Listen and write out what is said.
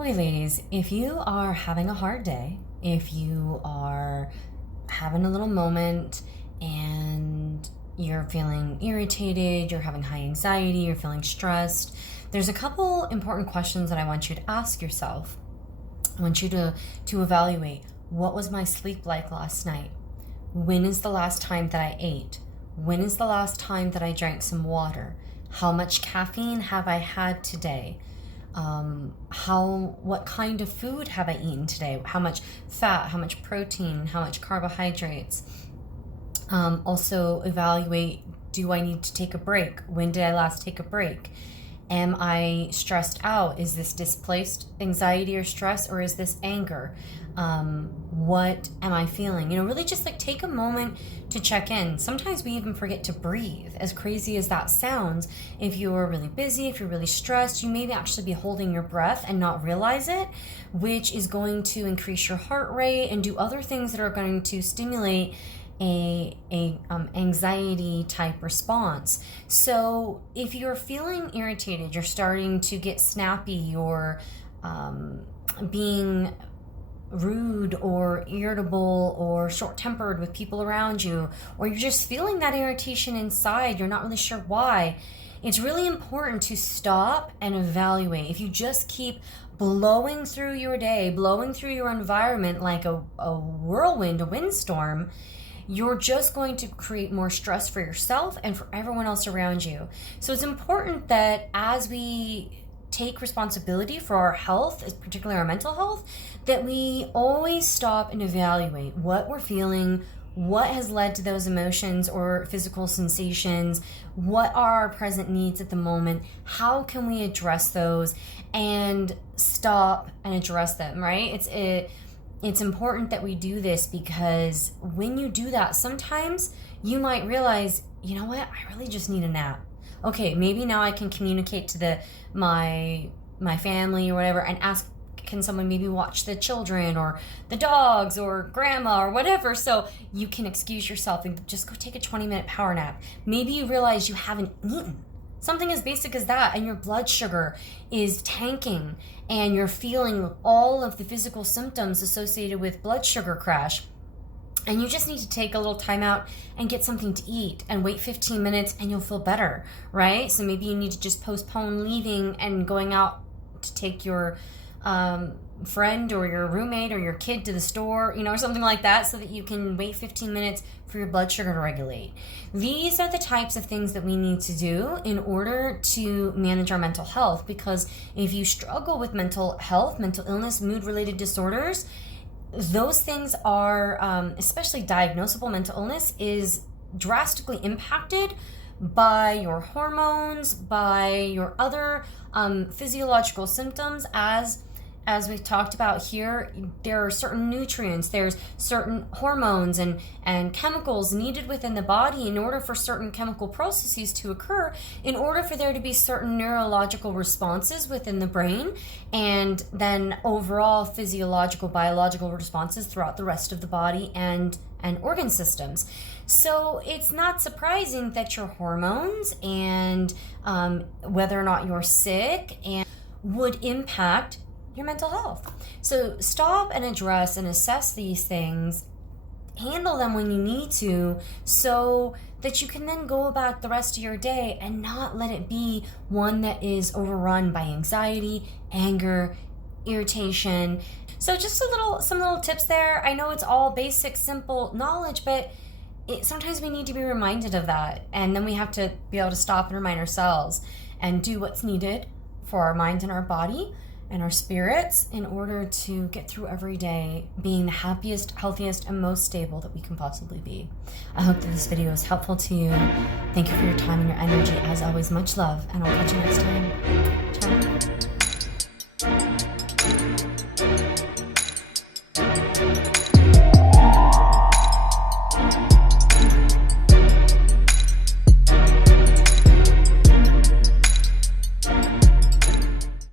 Okay, ladies, if you are having a hard day, if you are having a little moment and you're feeling irritated, you're having high anxiety, you're feeling stressed, there's a couple important questions that I want you to ask yourself. I want you to evaluate, what was my sleep like last night? When is the last time that I ate? When is the last time that I drank some water? How much caffeine have I had today? What kind of food have I eaten today? How much fat, how much protein, how much carbohydrates? Also evaluate, do I need to take a break? When did I last take a break? Am I stressed out? Is this displaced anxiety or stress, or is this anger? What am I feeling? Really just like take a moment to check in. Sometimes we even forget to breathe, as crazy as that sounds. If you're really busy, if you're really stressed, you may actually be holding your breath and not realize it, which is going to increase your heart rate and do other things that are going to stimulate a anxiety type response. So if you're feeling irritated, you're starting to get snappy, or being rude or irritable or short-tempered with people around you, or you're just feeling that irritation inside, you're not really sure why, it's really important to stop and evaluate. If you just keep blowing through your day, blowing through your environment like a whirlwind, a windstorm, you're just going to create more stress for yourself and for everyone else around you. So it's important that as we take responsibility for our health, particularly our mental health, that we always stop and evaluate what we're feeling, what has led to those emotions or physical sensations, what are our present needs at the moment, how can we address those, and stop and address them, right? It's important that we do this, because when you do that, sometimes you might realize, you know what, I really just need a nap. Okay, maybe now I can communicate to my family or whatever and ask, can someone maybe watch the children or the dogs or grandma or whatever, so you can excuse yourself and just go take a 20-minute power nap. Maybe you realize you haven't eaten. Something as basic as that, and your blood sugar is tanking and you're feeling all of the physical symptoms associated with blood sugar crash. And you just need to take a little time out and get something to eat and wait 15 minutes and you'll feel better, right? So maybe you need to just postpone leaving and going out to take your friend or your roommate or your kid to the store, or something like that, so that you can wait 15 minutes for your blood sugar to regulate. These are the types of things that we need to do in order to manage our mental health, because if you struggle with mental health, mental illness, mood-related disorders, those things are, especially diagnosable mental illness, is drastically impacted by your hormones, by your other physiological symptoms. As we've talked about here, there are certain nutrients, there's certain hormones and chemicals needed within the body in order for certain chemical processes to occur, in order for there to be certain neurological responses within the brain, and then overall physiological, biological responses throughout the rest of the body and organ systems. So it's not surprising that your hormones and whether or not you're sick and would impact your mental health. So stop and address and assess these things, handle them when you need to, so that you can then go about the rest of your day and not let it be one that is overrun by anxiety, anger, irritation. So just some little tips there. I know it's all basic, simple knowledge, but sometimes we need to be reminded of that, and then we have to be able to stop and remind ourselves and do what's needed for our mind and our body and our spirits in order to get through every day being the happiest, healthiest, and most stable that we can possibly be. I hope that this video is helpful to you. Thank you for your time and your energy. As always, much love, and I'll catch you next time. Ciao. Bye.